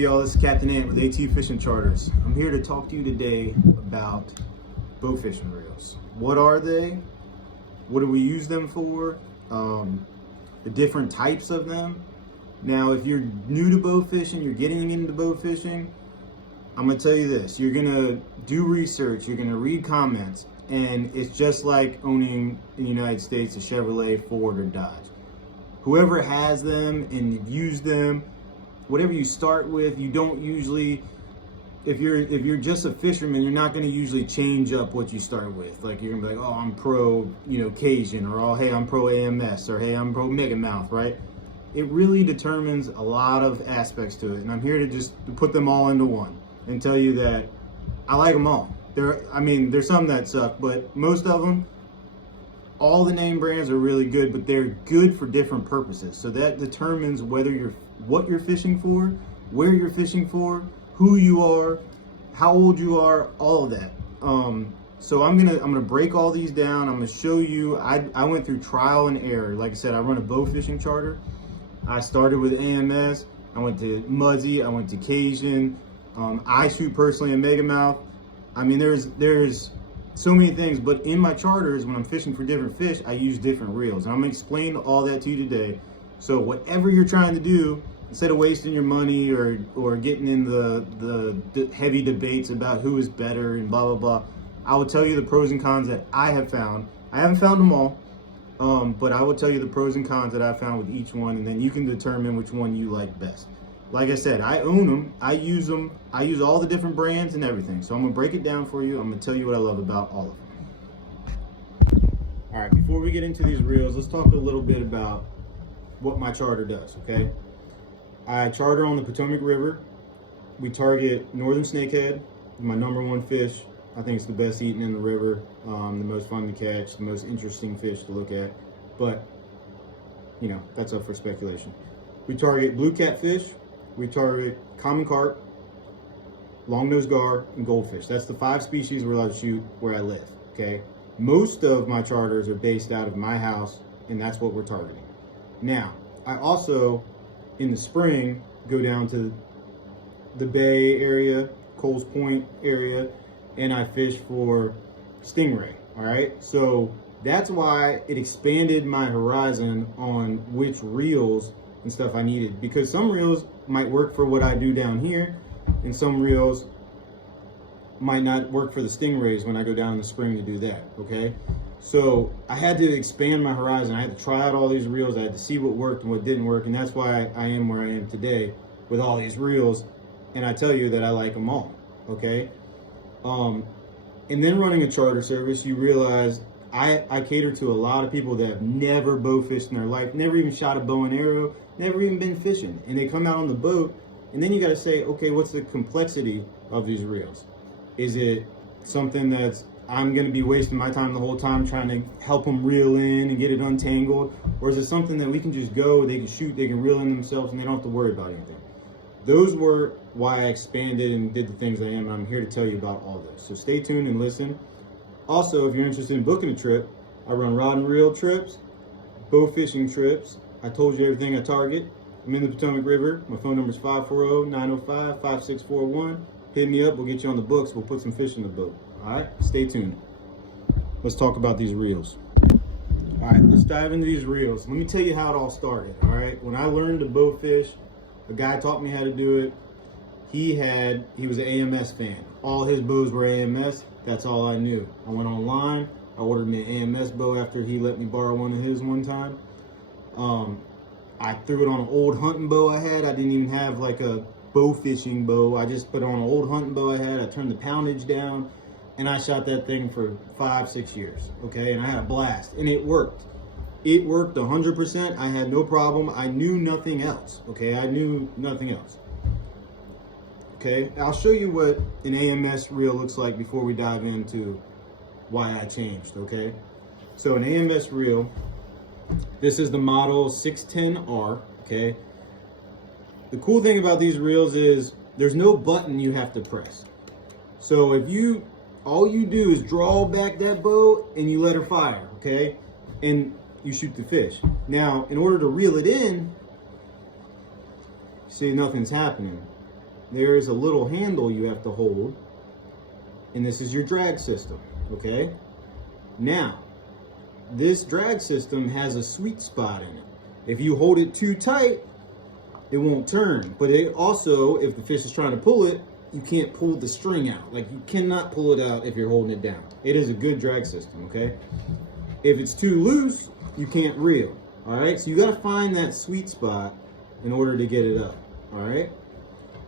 Hey y'all, this is Captain Ant with AT Fishing Charters. I'm here to talk to you today about bow fishing reels. What are they? What do we use them for? The different types of them. Now, if you're new to bow fishing, you're getting into bow fishing, I'm gonna tell you this, you're gonna do research, you're gonna read comments, and it's just like owning in the United States a Chevrolet, Ford, or Dodge. Whoever has them and you've used them, whatever you start with, you don't usually, if you're just a fisherman, you're not going to usually change up what you start with. Like you're gonna be like, oh, I'm pro, Cajun, or oh, hey, I'm pro AMS, or hey, I'm pro Mega Mouth, right? It really determines a lot of aspects to it, and I'm here to just put them all into one and tell you that I like them all. There's some that suck, but most of them, all the name brands are really good, but they're good for different purposes. So that determines what you're fishing for, where you're fishing for, who you are, how old you are, all of that. So I'm gonna break all these down. I'm gonna show you. I went through trial and error. Like I said, I run a bow fishing charter. I started with AMS. I went to Muzzy. I went to Cajun. I shoot personally a Mega Mouth. I mean, there's so many things, but in my charters, when I'm fishing for different fish, I use different reels. And I'm gonna explain all that to you today. So whatever you're trying to do, instead of wasting your money or getting in the heavy debates about who is better and blah, blah, blah, I will tell you the pros and cons that I have found. I haven't found them all, but I will tell you the pros and cons that I found with each one, and then you can determine which one you like best. Like I said, I own them, I use them, I use all the different brands and everything. So I'm gonna break it down for you. I'm gonna tell you what I love about all of them. All right, before we get into these reels, let's talk a little bit about what my charter does, okay? I charter on the Potomac River. We target northern snakehead, my #1 fish. I think it's the best eaten in the river, the most fun to catch, the most interesting fish to look at, but that's up for speculation. We target blue catfish, we target common carp, long-nosed gar, and goldfish. That's the 5 species we're allowed to shoot where I live, okay? Most of my charters are based out of my house, and that's what we're targeting. Now, I also, in the spring, go down to the Bay area, Coles Point area, and I fish for stingray, all right? So that's why it expanded my horizon on which reels and stuff I needed, because some reels might work for what I do down here, and some reels might not work for the stingrays when I go down in the spring to do that, okay? So I had to expand my horizon. I had to try out all these reels. I had to see what worked and what didn't work, and that's why I am where I am today with all these reels, and I tell you that I like them all, okay? And then running a charter service, you realize I cater to a lot of people that have never bow fished in their life, never even shot a bow and arrow, never even been fishing, and they come out on the boat, and then you gotta say, okay, what's the complexity of these reels? Is it something that's I'm gonna be wasting my time the whole time trying to help them reel in and get it untangled? Or is it something that we can just go, they can shoot, they can reel in themselves, and they don't have to worry about anything? Those were why I expanded and did the things I am, and I'm here to tell you about all this. So stay tuned and listen. Also, if you're interested in booking a trip, I run rod and reel trips, bow fishing trips. I told you everything I target. I'm in the Potomac River. My phone number is 540-905-5641. Hit me up, we'll get you on the books, we'll put some fish in the boat. All right, stay tuned. Let's talk about these reels. All right, let's dive into these reels. Let me tell you how it all started, all right? When I learned to bow fish, a guy taught me how to do it. He was an AMS fan. All his bows were AMS, that's all I knew. I went online, I ordered me an AMS bow after he let me borrow one of his one time. I threw it on an old hunting bow I had. I didn't even have like a bow fishing bow. I just put on an old hunting bow I had. I turned the poundage down, and I shot that thing for 5-6 years, okay? And I had a blast, and it worked. It worked 100%. I had no problem. I knew nothing else, okay? I knew nothing else. Okay, I'll show you what an AMS reel looks like before we dive into why I changed, okay? So an AMS reel, this is the model 610R, okay? The cool thing about these reels is there's no button you have to press. So if all you do is draw back that bow and you let her fire, okay? And you shoot the fish. Now, in order to reel it in, see, nothing's happening. there's a little handle you have to hold, and this is your drag system, okay? Now, this drag system has a sweet spot in it. If you hold it too tight, it won't turn. But it also, if the fish is trying to pull it, you can't pull the string out. Like, you cannot pull it out if you're holding it down. It is a good drag system, okay? If it's too loose, you can't reel, all right? So you gotta find that sweet spot in order to get it up, all right?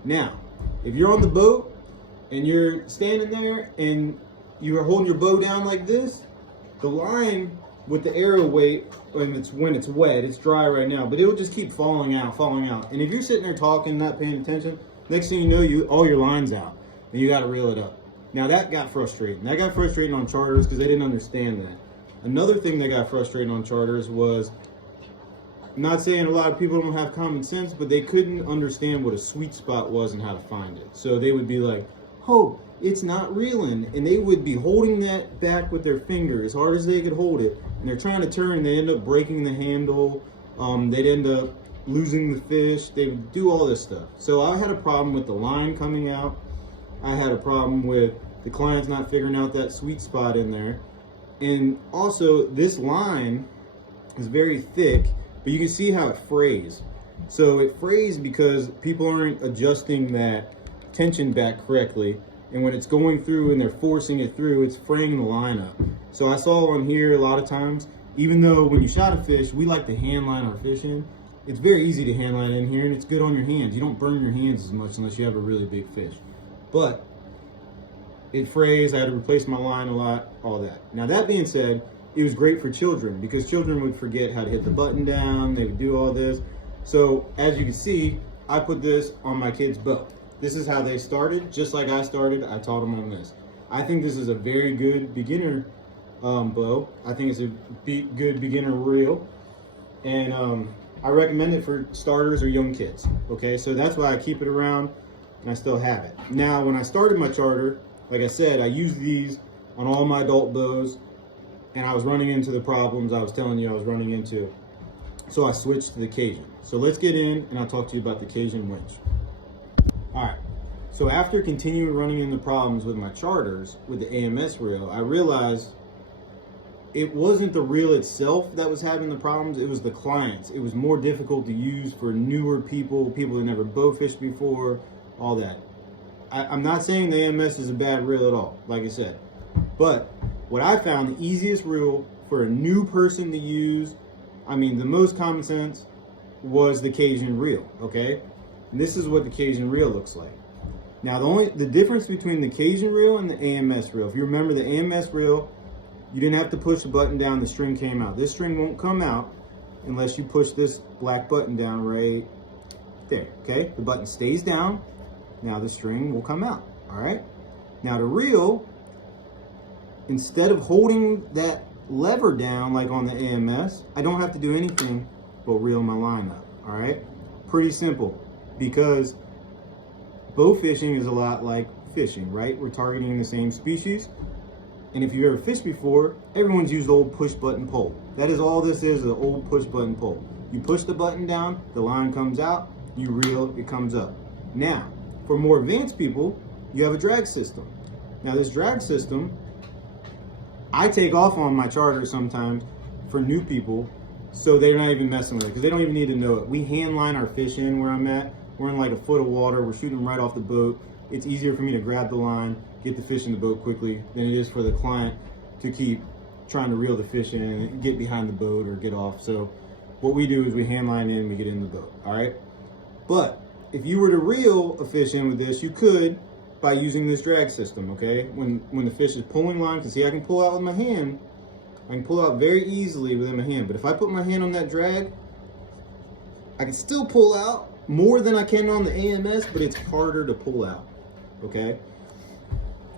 Now, if you're on the boat and you're standing there and you're holding your bow down like this, the line with the arrow weight, when it's wet, it's dry right now, but it'll just keep falling out. And if you're sitting there talking, not paying attention, next thing you know, all your line's out, and you got to reel it up. Now that got frustrating. That got frustrating on charters because they didn't understand that. Another thing that got frustrating on charters was, I'm not saying a lot of people don't have common sense, but they couldn't understand what a sweet spot was and how to find it. So they would be like, oh, it's not reeling, and they would be holding that back with their finger as hard as they could hold it, and they're trying to turn, and they end up breaking the handle. They'd end up losing the fish. They would do all this stuff. So I had a problem with the line coming out. I had a problem with the clients not figuring out that sweet spot in there. And also, this line is very thick, but you can see how it frays. So it frays because people aren't adjusting that tension back correctly. And when it's going through and they're forcing it through, it's fraying the line up. So I saw on here a lot of times, even though when you shot a fish, we like to hand line our fish in, it's very easy to hand line in here, and it's good on your hands. You don't burn your hands as much unless you have a really big fish. But it frays, I had to replace my line a lot, all that. Now that being said, it was great for children because children would forget how to hit the button down, they would do all this. So as you can see, I put this on my kid's boat. This is how they started, just like I started, I taught them on this. I think this is a very good beginner bow. I think it's a good beginner reel. And I recommend it for starters or young kids, okay? So that's why I keep it around and I still have it. Now, when I started my charter, like I said, I used these on all my adult bows, and I was running into the problems I was telling you I was running into. So I switched to the Cajun. So let's get in and I'll talk to you about the Cajun winch. All right, so after continuing running into problems with my charters, with the AMS reel, I realized it wasn't the reel itself that was having the problems, it was the clients. It was more difficult to use for newer people, people who never bow fished before, all that. I'm not saying the AMS is a bad reel at all, like I said. But what I found the easiest reel for a new person to use, I mean the most common sense, was the Cajun reel, okay? And this is what the Cajun reel looks like. Now the difference between the Cajun reel and the AMS reel, if you remember the AMS reel, you didn't have to push the button down, the string came out. This string won't come out unless you push this black button down right there, okay? The button stays down, now the string will come out, all right? Now the reel, instead of holding that lever down like on the AMS, I don't have to do anything but reel my line up, all right? Pretty simple, because bow fishing is a lot like fishing, right? We're targeting the same species. And if you've ever fished before, everyone's used the old push button pull. That is all this is, an old push button pull. You push the button down, the line comes out, you reel, it comes up. Now, for more advanced people, you have a drag system. Now this drag system, I take off on my charter sometimes for new people, so they're not even messing with it, because they don't even need to know it. We hand line our fish in where I'm at. We're in like a foot of water, we're shooting them right off the boat. It's easier for me to grab the line, get the fish in the boat quickly than it is for the client to keep trying to reel the fish in and get behind the boat or get off. So what we do is we hand line in, we get in the boat, all right? But if you were to reel a fish in with this, you could by using this drag system, okay? When the fish is pulling line, you can see I can pull out with my hand. I can pull out very easily within my hand, but if I put my hand on that drag, I can still pull out more than I can on the AMS, but it's harder to pull out, okay?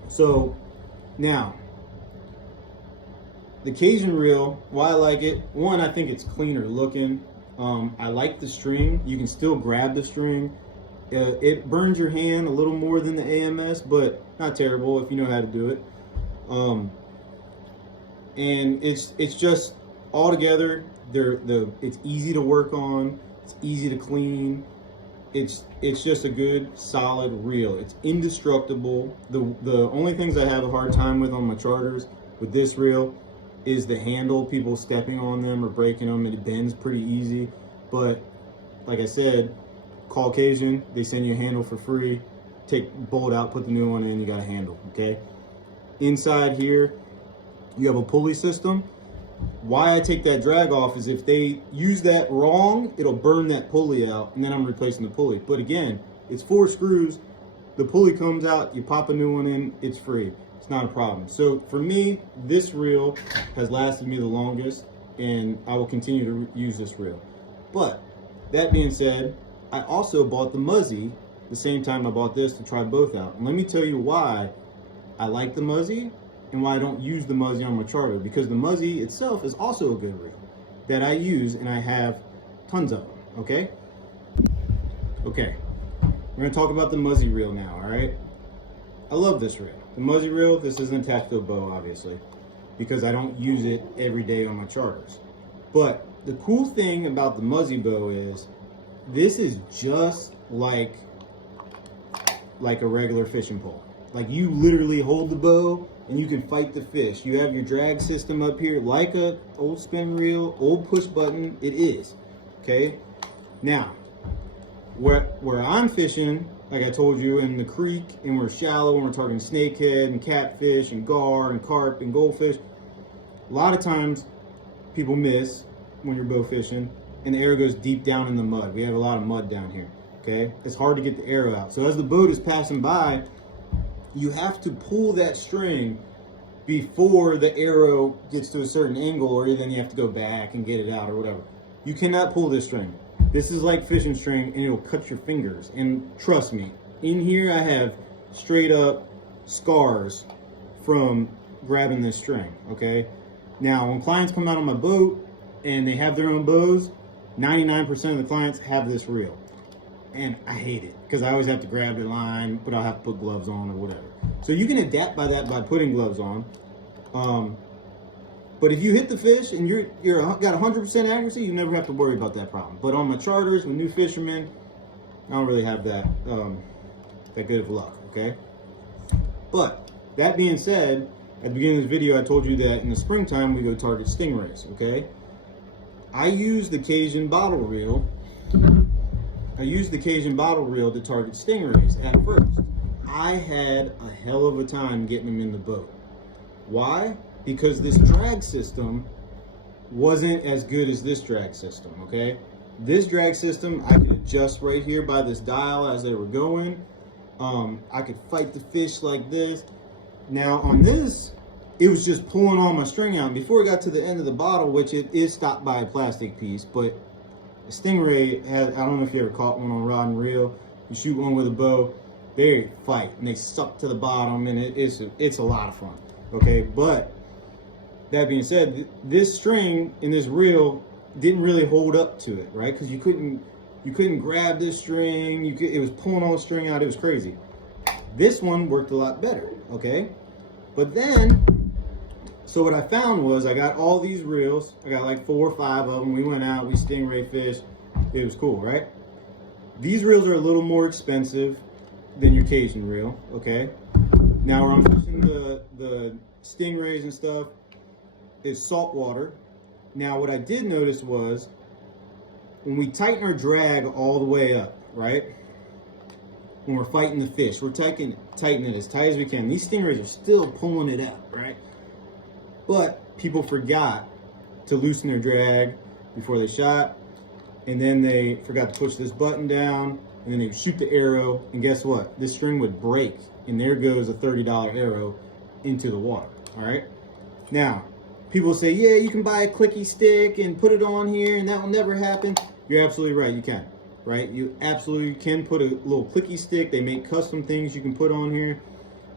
So now, the Cajun reel, why I like it, one, I think it's cleaner looking. I like the string. You can still grab the string. It burns your hand a little more than the AMS, but not terrible if you know how to do it. And it's just all together. It's easy to work on. It's easy to clean. it's just a good solid reel. It's indestructible. The only things I have a hard time with on my charters with this reel is the handle, people stepping on them or breaking them, and it bends pretty easy. But like I said, Caucasian, they send you a handle for free. Take bolt out, put the new one in, you got a handle, okay? Inside here, you have a pulley system. Why I take that drag off is if they use that wrong, it'll burn that pulley out, and then I'm replacing the pulley. But again, it's 4 screws. The pulley comes out, you pop a new one in, it's free. It's not a problem. So for me, this reel has lasted me the longest, and I will continue to use this reel. But that being said, I also bought the Muzzy the same time I bought this to try both out. And let me tell you why I like the Muzzy and why I don't use the Muzzy on my charter. Because the Muzzy itself is also a good reel that I use, and I have tons of them, okay? Okay, we're gonna talk about the Muzzy reel now, all right? I love this reel. The Muzzy reel, this isn't attached to a bow, obviously, because I don't use it every day on my charters. But the cool thing about the Muzzy bow is this is just like a regular fishing pole. Like, you literally hold the bow and you can fight the fish. You have your drag system up here like a old spin reel, old push button. It is, okay? Now, where I'm fishing, like I told you, in the creek, and we're shallow, and we're targeting snakehead and catfish and gar and carp and goldfish, a lot of times people miss when you're bow fishing and the arrow goes deep down in the mud. We have a lot of mud down here, okay? It's hard to get the arrow out. So as the boat is passing by, you have to pull that string before the arrow gets to a certain angle, or then you have to go back and get it out or whatever. You cannot pull this string. This is like fishing string, and it'll cut your fingers. And trust me, in here I have straight up scars from grabbing this string, okay? Now, when clients come out on my boat and they have their own bows, 99% of the clients have this reel. And I hate it because I always have to grab the line, but I'll have to put gloves on or whatever. So you can adapt by that by putting gloves on. But if you hit the fish and you're got 100% accuracy, you never have to worry about that problem. But on my charters with new fishermen, I don't really have that that good of luck, okay? But that being said, at the beginning of this video, I told you that in the springtime we go target stingrays, okay? I use the Cajun bottle reel. I used the Cajun bottle reel to target stingrays at first. I had a hell of a time getting them in the boat. Why? Because this drag system wasn't as good as this drag system, okay? This drag system, I could adjust right here by this dial as they were going. I could fight the fish like this. Now on this, it was just pulling all my string out. Before it got to the end of the bottle, which it is stopped by a plastic piece, but a stingray has, I don't know if you ever caught one on rod and reel, you shoot one with a bow, they fight and they suck to the bottom, and it's a lot of fun, okay? But that being said, this string in this reel didn't really hold up to it, right? Because you couldn't grab this string, it was pulling all the string out, it was crazy. This one worked a lot better, okay? But then, so what I found was I got all these reels. I got like 4 or 5 of them. We went out, we stingray fished. It was cool, right? These reels are a little more expensive than your Cajun reel, okay? Now where I'm fishing the stingrays and stuff is salt water. Now what I did notice was when we tighten our drag all the way up, right? When we're fighting the fish, we're tightening it as tight as we can. These stingrays are still pulling it out, right? But people forgot to loosen their drag before they shot, and then they forgot to push this button down, and then they shoot the arrow, and guess what? This string would break, and there goes a $30 arrow into the water, all right? Now, people say, yeah, you can buy a clicky stick and put it on here, and that will never happen. You're absolutely right, you can, right? You absolutely can put a little clicky stick. They make custom things you can put on here,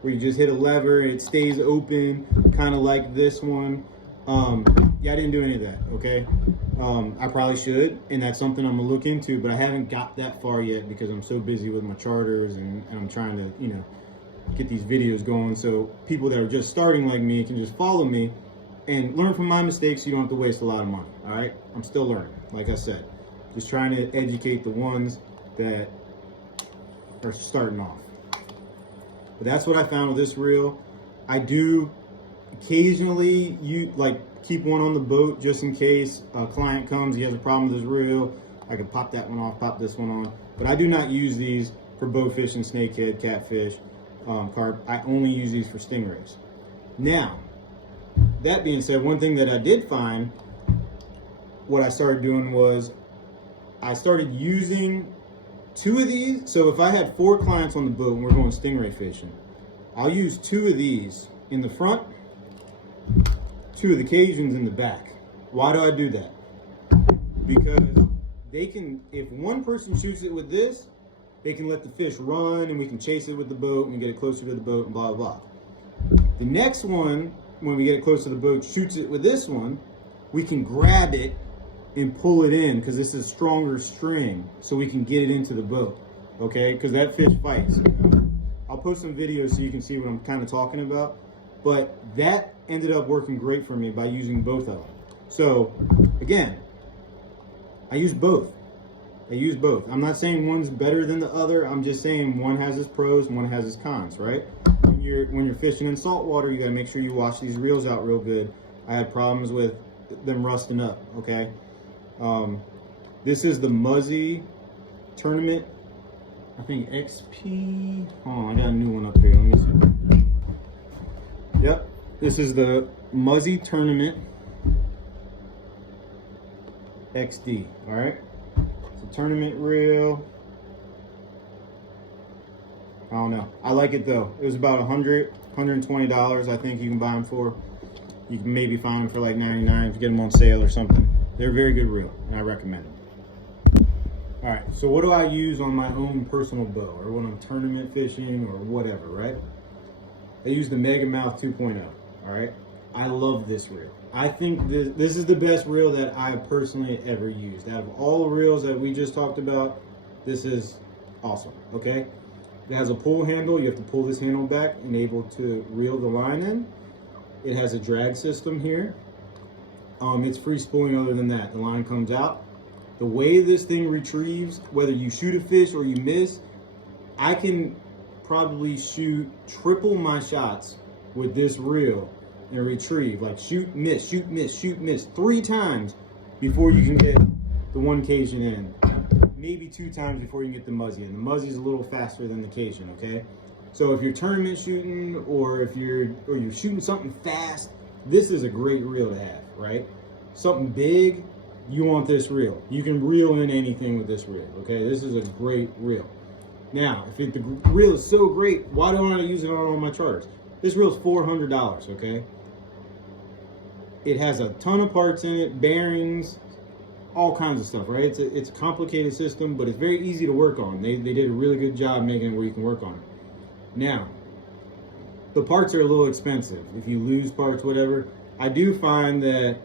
where you just hit a lever and it stays open, kind of like this one. Yeah, I didn't do any of that, okay? I probably should, and that's something I'm gonna look into, but I haven't got that far yet because I'm so busy with my charters and I'm trying to, you know, get these videos going so people that are just starting like me can just follow me and learn from my mistakes. You don't have to waste a lot of money, all right? I'm still learning, like I said. Just trying to educate the ones that or starting off. But that's what I found with this reel. I do occasionally keep one on the boat just in case a client comes, he has a problem with his reel. I can pop that one off, pop this one on. But I do not use these for bow fishing, snakehead, catfish, carp. I only use these for stingrays. Now, that being said, one thing that I did find, what I started doing was I started using 2 of these. So if I had 4 clients on the boat and we're going stingray fishing, I'll use 2 of these in the front, 2 of the Cajuns in the back. Why do I do that? Because they can, if one person shoots it with this, they can let the fish run and we can chase it with the boat and we get it closer to the boat and blah, blah, blah. The next one, when we get it close to the boat, shoots it with this one, we can grab it and pull it in because this is stronger string so we can get it into the boat, okay? Because that fish fights. I'll post some videos so you can see what I'm kind of talking about, but that ended up working great for me by using both of them. So again, I use both. I'm not saying one's better than the other. I'm just saying one has its pros and one has its cons, right? When you're fishing in salt water, you gotta make sure you wash these reels out real good. I had problems with them rusting up, okay? This is the Muzzy Tournament, I think XP. Oh, I got a new one up here. Let me see. Yep, this is the Muzzy Tournament XD. All right, it's a tournament reel. I don't know. I like it though. It was about $120. I think you can buy them for. You can maybe find them for like 99 if you get them on sale or something. They're a very good reel, and I recommend them. All right, so what do I use on my own personal bow or when I'm tournament fishing or whatever, right? I use the Mega Mouth 2.0, all right? I love this reel. I think this is the best reel that I personally ever used. Out of all the reels that we just talked about, this is awesome, okay? It has a pull handle. You have to pull this handle back and able to reel the line in. It has a drag system here. It's free spooling other than that. The line comes out. The way this thing retrieves, whether you shoot a fish or you miss, I can probably shoot triple my shots with this reel and retrieve. Like shoot, miss, shoot, miss, shoot, miss 3 times before you can get the one Cajun in. Maybe 2 times before you can get the Muzzy in. The Muzzy's a little faster than the Cajun, okay? So if you're tournament shooting or if you're shooting something fast, this is a great reel to have, right? Something big, you want this reel. You can reel in anything with this reel, okay? This is a great reel. Now, if the reel is so great, why don't I use it on all my charters? This reel is $400, okay? It has a ton of parts in it, bearings, all kinds of stuff, right? It's a complicated system, but it's very easy to work on. They did a really good job making it where you can work on it. Now, the parts are a little expensive. If you lose parts, whatever, I do find that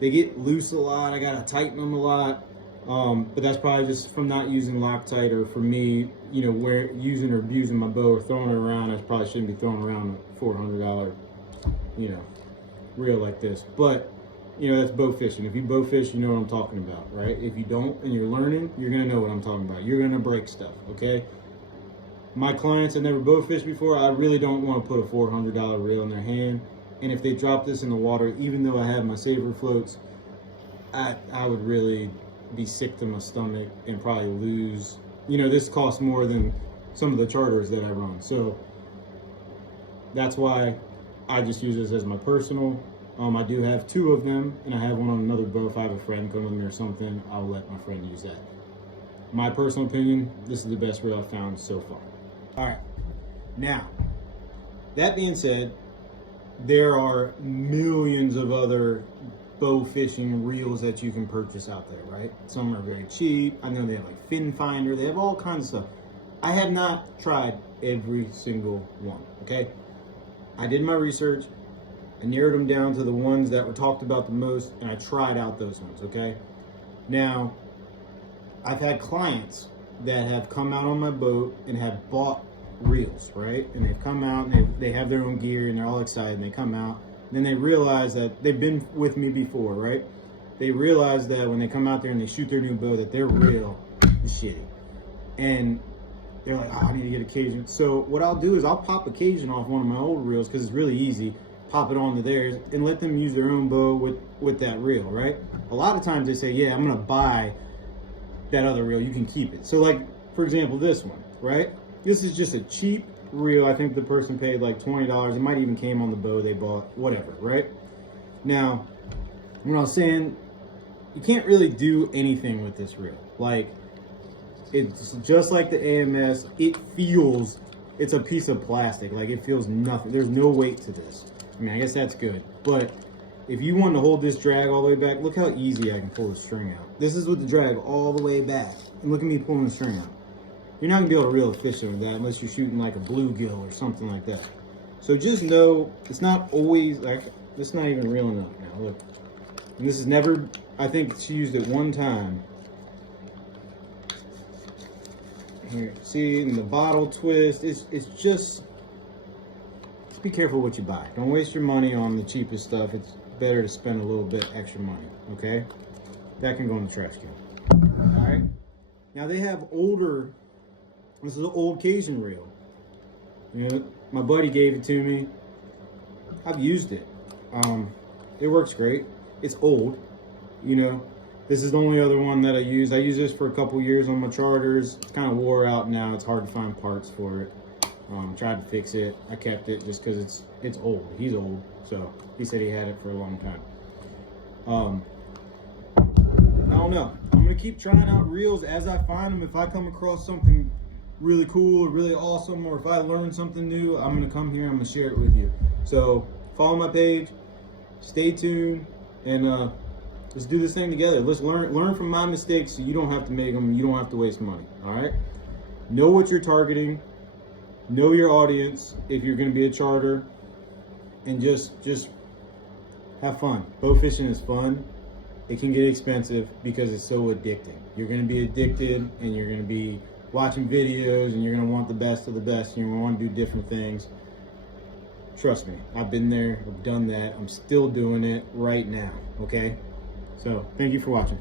they get loose a lot. I gotta tighten them a lot, but that's probably just from not using Loctite or for me, you know, using or abusing my bow or throwing it around. I probably shouldn't be throwing around a $400, you know, reel like this. But you know, that's bow fishing. If you bow fish, you know what I'm talking about, right? If you don't and you're learning, you're gonna know what I'm talking about. You're gonna break stuff, okay? My clients have never bow fished before. I really don't want to put a $400 reel in their hand. And if they drop this in the water, even though I have my saver floats, I would really be sick to my stomach and probably lose. You know, this costs more than some of the charters that I run. So that's why I just use this as my personal. I do have 2 of them, and I have one on another boat. If I have a friend come with me or something, I'll let my friend use that. My personal opinion, this is the best reel I've found so far. All right, now, that being said, there are millions of other bow fishing reels that you can purchase out there, right? Some are very cheap. I know they have like Fin Finder. They have all kinds of stuff. I have not tried every single one, okay? I did my research. I narrowed them down to the ones that were talked about the most, and I tried out those ones, okay? Now, I've had clients that have come out on my boat and have bought reels, right? And they've come out and they have their own gear and they're all excited and they come out. And then they realize that they've been with me before, right? They realize that when they come out there and they shoot their new bow that their reel is shitty. And they're like, oh, I need to get a Cajun. So what I'll do is I'll pop a Cajun off one of my old reels because it's really easy. Pop it onto theirs and let them use their own bow with that reel, right? A lot of times they say, yeah, I'm gonna buy that other reel, you can keep it. So like, for example, this one, right? This is just a cheap reel. I think the person paid like $20. It might even came on the bow they bought, whatever, right? Now, when I was saying, you can't really do anything with this reel. Like, it's just like the AMS, it's a piece of plastic. Like, it feels nothing. There's no weight to this. I mean, I guess that's good. But if you want to hold this drag all the way back, look how easy I can pull the string out. This is with the drag all the way back. And look at me pulling the string out. You're not going to be able to reel a fish with that unless you're shooting like a bluegill or something like that. So just know, it's not always, like, it's not even reeling up now. Look. And this is never, I think she used it one time. Here, see, in the bottle twist, it's just be careful what you buy. Don't waste your money on the cheapest stuff. It's better to spend a little bit extra money, okay? That can go in the trash can. All right? Now they have older, this is an old Cajun reel. You know, my buddy gave it to me. I've used it. It works great. It's old, you know. This is the only other one that I use. I used this for a couple years on my charters. It's kind of wore out now. It's hard to find parts for it. Tried to fix it. I kept it just because it's old. He's old, so he said he had it for a long time. I don't know. I'm gonna keep trying out reels as I find them. If I come across something really cool or really awesome, or if I learn something new, I'm gonna come here. I'm gonna share it with you. So follow my page. Stay tuned, and let's do this thing together. Let's learn from my mistakes so you don't have to make them. You don't have to waste money. All right. Know what you're targeting. Know your audience if you're going to be a charter, and just have fun. Bow fishing is fun. It can get expensive because it's so addicting. You're going to be addicted, and you're going to be watching videos, and you're going to want the best of the best, and you're going to want to do different things. Trust me, I've been there, I've done that. I'm still doing it right now, okay? So, thank you for watching.